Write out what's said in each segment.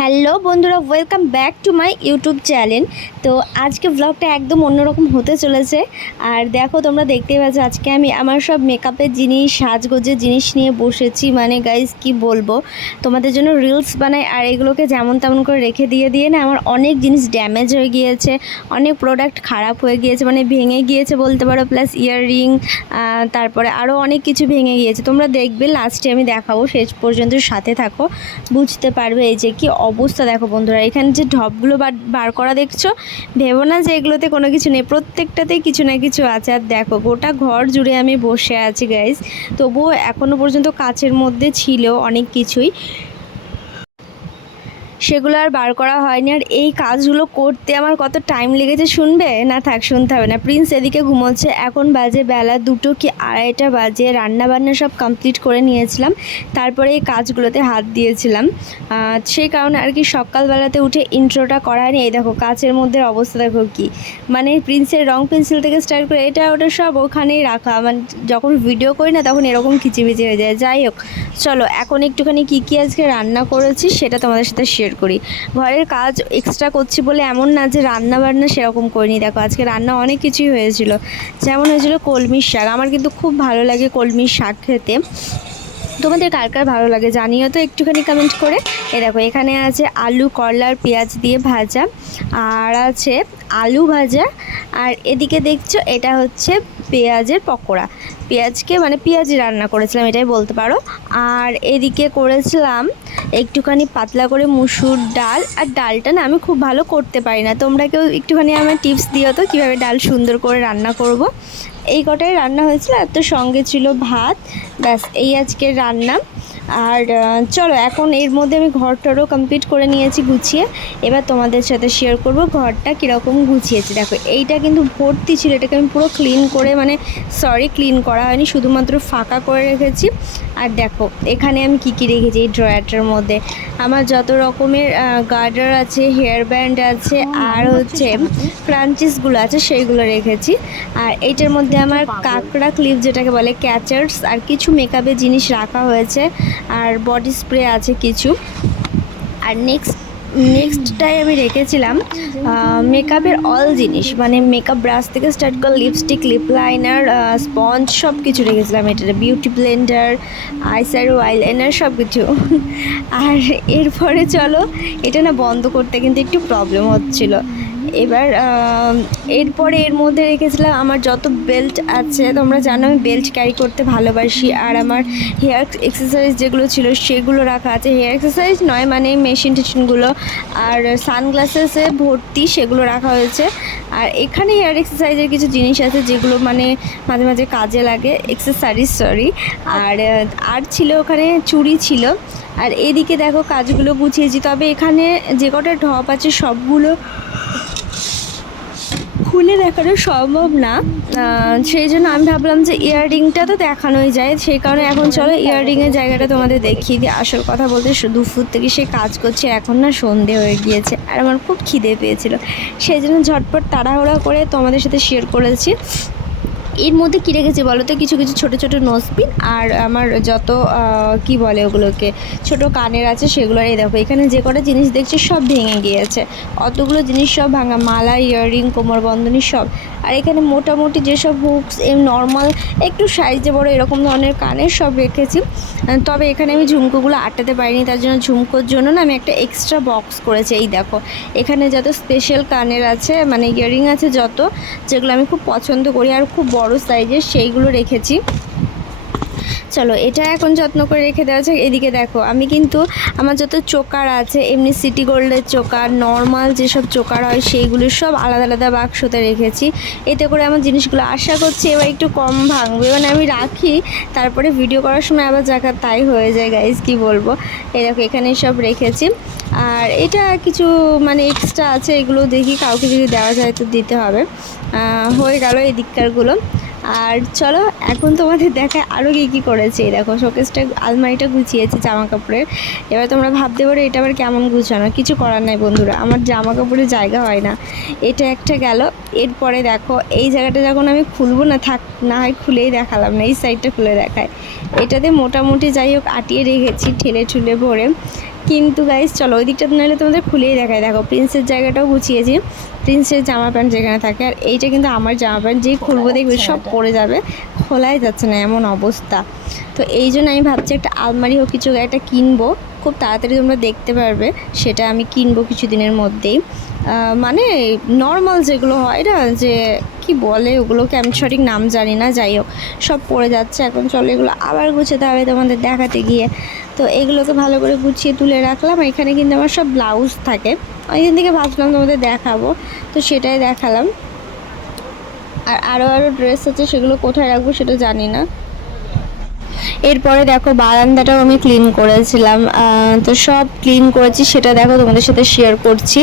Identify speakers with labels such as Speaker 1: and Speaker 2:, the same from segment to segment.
Speaker 1: Hello বন্ধুরা welcome back to my YouTube channel তো আজকে ব্লগটা একদম অন্যরকম হতে চলেছে। আর দেখো, তোমরা দেখতেই পাচ্ছ, আজকে আমি আমার সব মেকআপের জিনিস, সাজগোজের জিনিস নিয়ে বসেছি। মানে গাইজ কি বলব? তোমাদের জন্য রিলস বানাই, আর এগুলোকে যেমন তেমন করে রেখে দিয়ে দিয়ে না, আমার অনেক জিনিস ড্যামেজ হয়ে গিয়েছে, অনেক প্রোডাক্ট খারাপ হয়ে গিয়েছে মানে ভেঙে গিয়েছে বলতে পারো প্লাস ইয়াররিং তারপরে আরও অনেক কিছু ভেঙে গিয়েছে। তোমরা দেখবে লাস্টে আমি দেখাবো, শেষ পর্যন্ত সাথে থাকো, বুঝতে পারবে এই যে কি অবস্থা দেখো বন্ধুরা, এখানে যে ঢপগুলো বার- করা দেখছ, ভেবো না যে এগুলোতে কোনো কিছু নেই, প্রত্যেকটাতেই কিছু না কিছু আছে। আর দেখো, গোটা ঘর জুড়ে আমি বসে আছি গাইজ তবুও এখনও পর্যন্ত কাছের মধ্যে ছিল অনেক কিছুই। সেগুলো আর বার করা হয়নি। আর এই কাজগুলো করতে আমার কত টাইম লেগেছে শুনবে? না থাক, শুনতে হবে না। প্রিন্স এদিকে ঘুমোচ্ছে। এখন বাজে বেলা দুটো কি আড়াইটা বাজে। রান্না বান্না সব কমপ্লিট করে নিয়েছিলাম। তারপরে এই কাজগুলোতে হাত দিয়েছিলাম। সেই কারণে আর কি সকালবেলাতে উঠে ইন্ট্রোটা করা হয়নি। এই দেখো, কাচের মধ্যে অবস্থা দেখো কি। মানে প্রিন্সের রং পেন্সিল থেকে স্টার্ট করে এটা ওটা সব ওখানেই রাখা। মানে যখন ভিডিও করি না তখন এরকম কিচিমিচি হয়ে যায়। যাই হোক, চলো, এখন একটুখানি কী কী আজকে রান্না করেছি সেটা তোমাদের সাথে শেয়ার করি। ঘরের কাজ এক্সট্রা করছি বলে এমন না যে রান্না বান্না সেরকম করিনি। দেখো, আজকে রান্না অনেক কিছুই হয়েছিল। যেমন হয়েছিল কলমির শাক। আমার কিন্তু খুব ভালো লাগে কলমির শাক খেতে। তোমাদের কার কার ভালো লাগে জানিও তো একটুখানি কমেন্ট করে। এ দেখো, এখানে আছে আলু করলার পেঁয়াজ দিয়ে ভাজা। আর আছে আলু ভাজা। আর এদিকে দেখছ, এটা হচ্ছে পেঁয়াজের পকোড়া। পেঁয়াজকে মানে পেঁয়াজি রান্না করেছিলাম, এটাই বলতে পারো। আর এদিকে করেছিলাম একটুখানি পাতলা করে মুসুর ডাল। আর ডালটা না আমি খুব ভালো করতে পারি না। তোমরা কেউ একটুখানি আমার টিপস দিও তো, কীভাবে ডাল সুন্দর করে রান্না করব? এই কটাই রান্না হয়েছিল, আর তো সঙ্গে ছিল ভাত। ব্যাস, এই আজকের রান্না। আর চলো এখন এর মধ্যে আমি ঘরটারও কমপ্লিট করে নিয়েছি গুছিয়ে। এবার তোমাদের সাথে শেয়ার করব ঘরটা কীরকম গুছিয়েছি। দেখো এইটা কিন্তু ভর্তি ছিল এটাকে আমি পুরো ক্লিন করে মানে সরি ক্লিন করা হয়নি শুধুমাত্র ফাঁকা করে রেখেছি। আর দেখো এখানে আমি কী কী রেখেছি এই ড্রয়ারটার মধ্যে? আমার যত রকমের গার্ডার আছে হেয়ার ব্যান্ড আছে আর হচ্ছে ক্রাঞ্চিসগুলো আছে সেইগুলো রেখেছি। আর এইটার মধ্যে আমার কাঁকড়া ক্লিপ যেটাকে বলে ক্যাচার্স আর কিছু মেকআপের জিনিস রাখা হয়েছে। আর বডি স্প্রে আছে কিছু। আর নেক্সট নেক্সটটাই আমি রেখেছিলাম মেকআপের অল জিনিস। মানে মেকআপ ব্রাশ থেকে স্টার্ট করে লিপস্টিক লিপ লাইনার স্পঞ্জ সব কিছু রেখেছিলাম এটাতে। বিউটি ব্লেন্ডার আইসার আইলাইনার সব কিছু আর এরপরে চলো, এটা না বন্ধ করতে কিন্তু একটু প্রবলেম হচ্ছিল। এবার এরপরে এর মধ্যে রেখেছিলাম আমার যত বেল্ট আছে, তোমরা জানো আমি বেল্ট ক্যারি করতে ভালোবাসি। আর আমার হেয়ার এক্সারসাইজ যেগুলো ছিল সেগুলো রাখা আছে। হেয়ার এক্সারসাইজ নয় মানে মেশিন টেশিনগুলো। আর সানগ্লাসেসে ভর্তি সেগুলো রাখা হয়েছে। আর এখানে হেয়ার এক্সারসাইজের কিছু জিনিস আছে যেগুলো মানে মাঝে মাঝে কাজে লাগে। Exercise, sorry. আর আর ছিল ওখানে চুড়ি ছিল। আর এদিকে দেখো কাজগুলো গুছিয়েছি। তবে এখানে যে কটা ঢপ আছে সবগুলো খুলে দেখানো সম্ভব না। সেই জন্য আমি ভাবলাম যে ইয়াররিংটা তো দেখানোই যায়। সেই কারণে এখন চলো ইয়াররিংয়ের জায়গাটা তোমাদের দেখিয়ে দিই। আসল কথা বলতে দুপুর থেকে সে কাজ করছে, এখন না সন্ধে হয়ে গিয়েছে। আর আমার খুব খিদে পেয়েছিল। সেই জন্য ঝটপট তাড়াহুড়া করে তোমাদের সাথে শেয়ার করেছি। এর মধ্যে কী রেখেছি বলো তো? কিছু কিছু ছোটো ছোটো নোজপিন আর আমার যত কি বলে ওগুলোকে, ছোট কানের আছে সেগুলো, এই দেখো, এখানে যে কটা জিনিস দেখছি সব ভেঙে গিয়েছে। অতগুলো জিনিস সব ভাঙা, মালা ইয়াররিং কোমরবন্ধনী সব। আর এখানে মোটামুটি যেসব হুকস এম নর্মাল একটু সাইজে বড় এরকম ধরনের কানের সব রেখেছি। তবে এখানে আমি ঝুমকোগুলো আটকাতে পারিনি, তার জন্য ঝুমকোর জন্য না আমি একটা এক্সট্রা বক্স করেছি, এই দেখো। এখানে যত স্পেশাল কানের আছে মানে ইয়াররিং আছে যত, যেগুলো আমি খুব পছন্দ করি আর খুব বড় সাইজের সেইগুলো রেখেছি। চলো, এটা এখন যত্ন করে রেখে দেওয়া আছে এদিকে দেখো, আমি কিন্তু আমার যত চোকার আছে, এমনি সিটি গোল্ডের চোকার নর্মাল যেসব চোকার হয়, সেইগুলো সব আলাদা আলাদা বাক্সতে রেখেছি। এতে করে আমার জিনিসগুলো আশা করছি এবার একটু কম ভাঙবে। মানে আমি রাখি, তারপরে ভিডিও করার সময় আবার জায়গা তাই হয়ে যায় গাইজ কি বলব? এই দেখো, এখানে সব রেখেছি। আর এটা কিছু মানে এক্সট্রা আছে, এগুলো দেখি, কাউকে যদি দেওয়া যায় তো দিতে হবে। হয়ে গেল এই দিককারগুলো। আর চলো, এখন তোমাদের দেখায় আরও কী কী করেছে। দেখো, শোকেসটা, আলমারিটা গুছিয়েছে জামা কাপড়ের এবার তোমরা ভাবতে পারো, এটা আবার কেমন গুছানো? কিছু করার নাই বন্ধুরা, আমার জামা কাপড়ের জায়গা হয় না। এটা একটা গেল, এরপরে দেখো, এই জায়গাটা যখন আমি খুলবো না, থাক, না হয় খুলেই দেখালাম না, এই সাইডটা খুলে দেখায়। এটাতে মোটামুটি যাই হোক, আটিয়ে রেখেছি ঠেলে ঠুলে ভরে। কিন্তু গাইস চলো ওই দিকটা নাহলে তোমাদের খুলেই দেখায় দেখো প্রিন্সের জায়গাটাও গুছিয়েছি। প্রিন্সের জামা প্যান্ট যেখানে থাকে আর এইটা কিন্তু আমার জামা প্যান্ট যেই খুলবো দেখবে সব পড়ে যাবে খোলাই যাচ্ছে না এমন অবস্থা। তো এই জন্য আমি ভাবছি একটা আলমারি হোক কিছু একটা কিনবো। খুব তাড়াতাড়ি তোমরা দেখতে পারবে সেটা আমি কিনবো কিছু দিনের মধ্যেই মানে নর্মাল যেগুলো হয় না যে কি বলে, ওগুলোকে আমি সঠিক নাম জানি না, যাই হোক, সব পড়ে যাচ্ছে। এখন চলো এগুলো আবার গুছাতে হবে তোমাদের দেখাতে গিয়ে। তো এগুলোকে ভালো করে গুছিয়ে তুলে রাখলাম। এখানে কিন্তু আমার সব ব্লাউজ থাকে। অনেকদিন থেকে ভাবছিলাম তোমাদের দেখাবো। তো সেটাই দেখালাম। আর আরও আরও ড্রেস আছে, সেগুলো কোথায় রাখব সেটা জানি না। এরপরে দেখো বারান্দাটাও আমি ক্লিন করেছিলাম তো সব ক্লিন করেছি, সেটা দেখো তোমাদের সাথে শেয়ার করছি।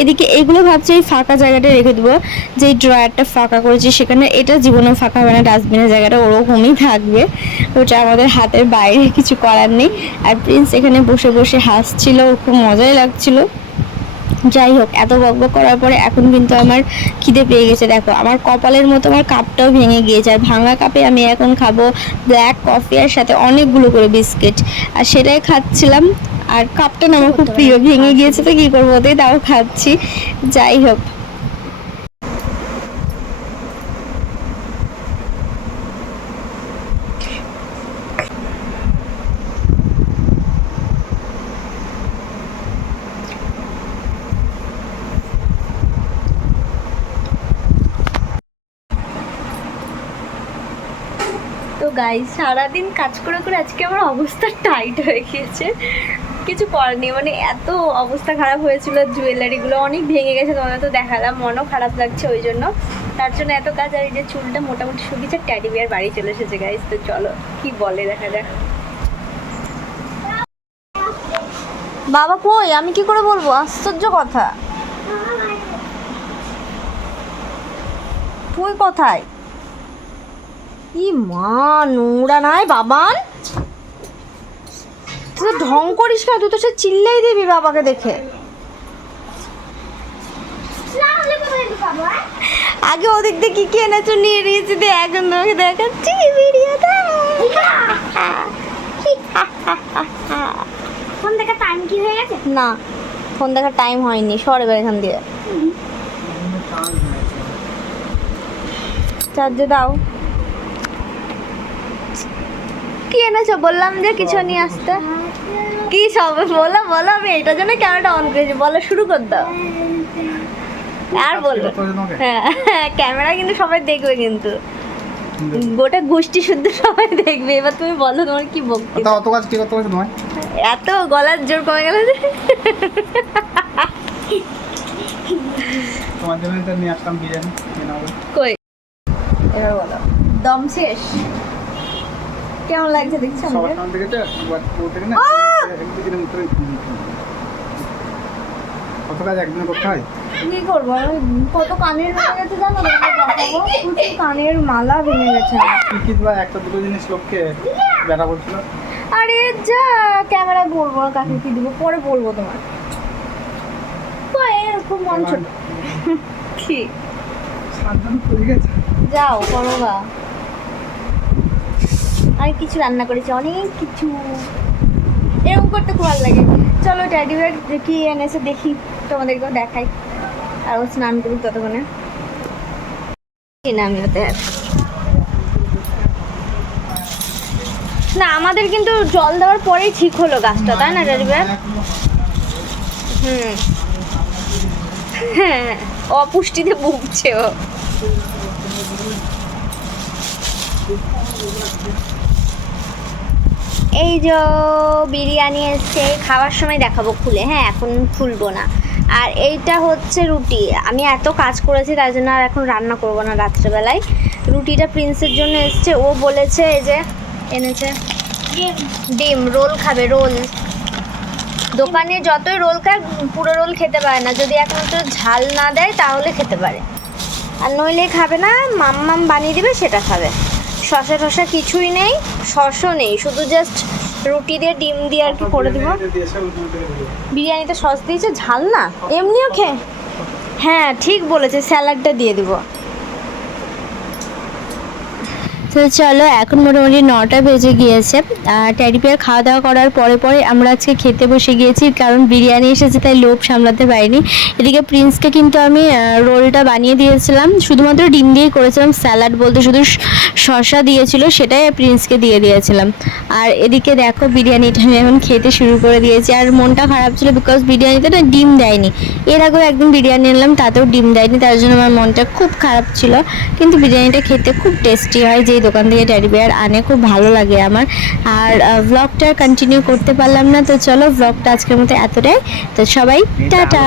Speaker 1: এদিকে এগুলো ভাবছি এই ফাঁকা জায়গাটা রেখে দেবো যে ড্রয়ারটা ফাঁকা করেছি সেখানে, এটা জীবনেও ফাঁকা হবে না ডাস্টবিনের জায়গাটা ওরকমই থাকবে। ওটা আমাদের হাতের বাইরে, কিছু করার নেই। আর প্রিন্স এখানে বসে বসে হাসছিল, খুব মজাই লাগছিল। যাই হোক, এত বকবক করার পরে এখন কিন্তু আমার খিদে পেয়ে গেছে। দেখো, আমার কপালের মতো আমার কাপটাও ভেঙে গিয়েছে। আর ভাঙা কাপে আমি এখন খাব ব্ল্যাক কফি আর সাথে অনেকগুলো করে বিস্কিট। আর সেটাই খাচ্ছিলাম। আর কাপটা না আমার খুব প্রিয়, ভেঙে গিয়েছে তো কী করব ওতেই তাও খাচ্ছি। যাই হোক। গাই সারাদিন কাজ করে করে আজকে আমার অবস্থা টাইট হয়ে গিয়েছে। কিছু করার নেই মানে এত অবস্থা খারাপ হয়েছিল জুয়েলারিগুলো অনেক ভেঙে গেছে, তোমাদের তো দেখালাম, মনও খারাপ লাগছে ওই জন্য। তার জন্য এত কাজ, আর এই যে চুলটা মোটামুটি শুকিয়েছে ট্যাডি বিয়ার বাড়ি চলে এসেছে গাইস তো চলো, কি বলে, দেখা যাক। বাবা কই? আমি কি করে বলব? আশ্চর্য কথা। তুই কোথায়? ই মা নোংরা নাই বাবান? তুই ঢং করিস না তুই তো সে চিল্লাই দিবি বাবাকে দেখে। আগে ওদিক দিয়ে কি কি এনেছো নিয়ে নিয়েছি দিয়ে এখন তোমাকে দেখাচ্ছি ভিডিওটা
Speaker 2: ফোন দেখা টাইম কি হয়ে গেছে?
Speaker 1: না ফোন দেখার টাইম হয়নি সর এবার এখান দিয়ে। চার্জে দাও। কি এনেছো? বললাম যে কিছু নিয়ে আসতে। কি সব? বলো বলো আমি এটার জন্য ক্যামেরাটা অন করেছি। বলো শুরু কর দাও। আর বলব হ্যাঁ ক্যামেরা কিন্তু সবাই দেখবে কিন্তু। গোটা গোষ্ঠী শুদ্ধ সবাই দেখবে। এবার তুমি বলো তোমার কি বক্তব্য।
Speaker 3: অত কাজ কি করতে পারছ তোমায়?
Speaker 1: এত গলার জোর কমে গেল যে।
Speaker 3: তোমার জন্য তো নিয়ে আসলাম বিরিয়ানি।
Speaker 1: কই? এবার বলো। দম শেষ? কেমন লাগছে দেখছ
Speaker 3: সবার
Speaker 1: আমাকে
Speaker 3: সামনে থেকে তো একবার না একটু দিনের মতো কত কাজ একদিনে করতে হয়?
Speaker 1: কি করব? কত কানের ভেঙে গেছে জানো তো? তোমাকে দেখাবো প্রচুর কানের মালা ভেঙে গেছে।
Speaker 3: কি বা একটা দুটো জিনিস লোককে বেড়া বলছিল।
Speaker 1: আরে যা ক্যামেরায় বলব না কাকে কি দিব? পরে বলব তোমার তো এরকম মন ছোট কি?
Speaker 3: সাবধান পড়ে গেছে।
Speaker 1: যাও করো গা অনেক কিছু রান্না করেছি, অনেক কিছু। এরকম করতে খুব ভালো লাগে। চলো ড্যাডি ব্যাগ কি এনেছে দেখি, তোমাদেরকেও দেখাই। আর ও স্নান করুক ততক্ষণে। আমি ওতে। না, আমাদের কিন্তু জল দেওয়ার পরেই ঠিক হলো গাছটা, তাই না ড্যাডি ব্যাগ হুম। হ্যাঁ অপুষ্টিতে ভুগছে ও। এই যে বিরিয়ানি এসছে খাওয়ার সময় দেখাবো খুলে। হ্যাঁ এখন খুলবো না। আর এইটা হচ্ছে রুটি। আমি এত কাজ করেছি তাই জন্য আর এখন রান্না করব না রাত্রেবেলায়। রুটিটা প্রিন্সের জন্য এসছে। ও বলেছে এই যে এনেছে ডিম। রোল খাবে রোল। দোকানে যতই রোল খায় পুরো রোল খেতে পারে না। যদি একমাত্র ঝাল না দেয় তাহলে খেতে পারে। আর নইলে খাবে না মাম্মাম বানিয়ে দিবে সেটা খাবে। শশা টশা কিছুই নেই শসও নেই। শুধু জাস্ট রুটি দিয়ে ডিম দিয়ে আর কি করে দিব। বিরিয়ানিতে সস দিয়েছে ঝাল না এমনিও খেয়ে। হ্যাঁ ঠিক বলেছে স্যালাডটা দিয়ে দিব। তো চলো, এখন মোটামুটি নটা বেজে গিয়েছে। আর ট্যাডি বিয়ার খাওয়া দাওয়া করার পরে পরে আমরা আজকে খেতে বসে গিয়েছি, কারণ বিরিয়ানি এসেছে, তাই লোভ সামলাতে পারিনি। এদিকে প্রিন্সকে কিন্তু আমি রোলটা বানিয়ে দিয়েছিলাম। শুধুমাত্র ডিম দিয়েই করেছিলাম, স্যালাড বলতে শুধু শ- শসা দিয়েছিল, সেটাই প্রিন্সকে দিয়ে দিয়েছিলাম। আর এদিকে দেখো, বিরিয়ানিটা আমি এখন খেতে শুরু করে দিয়েছি। আর মনটা খারাপ ছিল বিকজ বিরিয়ানিতে না ডিম দেয়নি। এর আগেও একদিন বিরিয়ানি নিলাম তাতেও ডিম দেয়নি, তার জন্য আমার মনটা খুব খারাপ ছিল। কিন্তু বিরিয়ানিটা খেতে খুব টেস্টি হয় যেই দোকান থেকে ট্যাডি বিয়ার আনে খুব ভালো লাগে আমার। আর ব্লগটা কন্টিনিউ করতে পারলাম না তো চলো ব্লগটা আজকের মতো এতটাই। তো সবাই টাটা!